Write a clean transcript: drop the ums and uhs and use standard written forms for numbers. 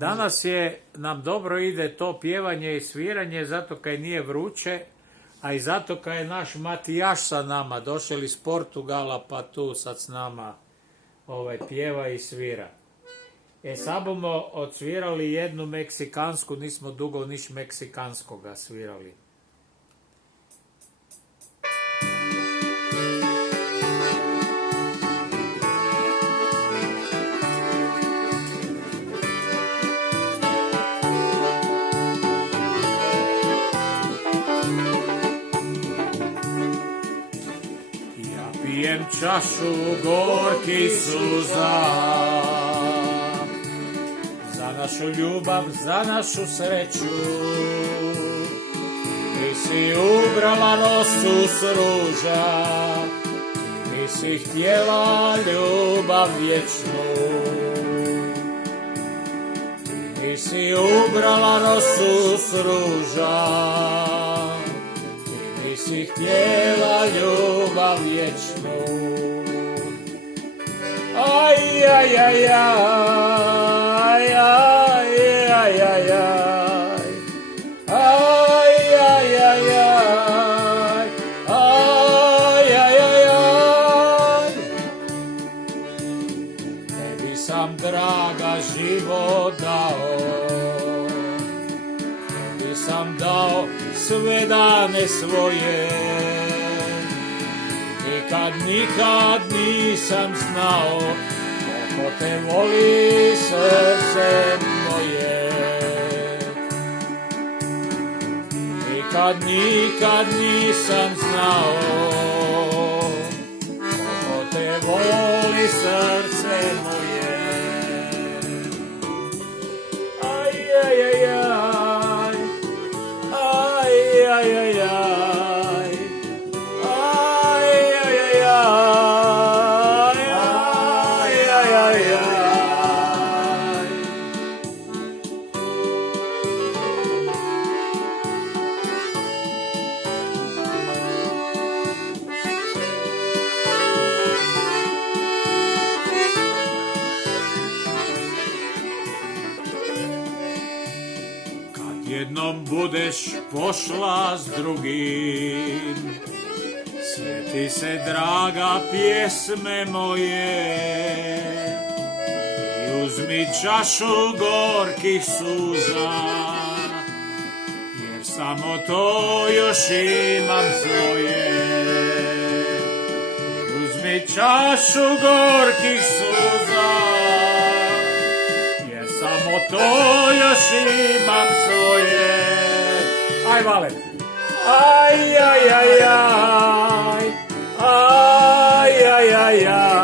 Danas nam dobro ide to pjevanje i sviranje, zato kaj nije vruće, a i zato kaj je naš Matijaš sa nama, došel iz Portugala, pa tu sad s nama pjeva i svira. Sad bomo odsvirali jednu meksikansku, nismo dugo niš meksikanskoga svirali. Pijem čašu gorkih suza, za našu ljubav, za našu sreću. Ti si ubrala nosu s ruža, ti mi si htjela ljubav vječnu. Ti mi si ubrala nosu s ruža, ti si htjela ljubav vječnu. Aj, aj, aj, aj, aj, aj, aj, aj. Aj, aj, aj, aj, aj, aj, aj, aj. Tebi sam, draga, život dao, tebi sam dao sve dane svoje. Nikad nisam znao koliko te voli srce moje. Nikad nisam znao koliko te voli srce moje. Aj, aj, aj, aj, aj, aj, aj, aj. Jednom budeš pošla s drugim, sjeti se, draga, pjesme moje i uzmi čašu gorkih suza, jer samo to još imam svoje. I uzmi čašu gorkih suza, samo to još imam svoje. Aj, Vale. Aj, aj, aj, aj, aj, aj, aj, aj.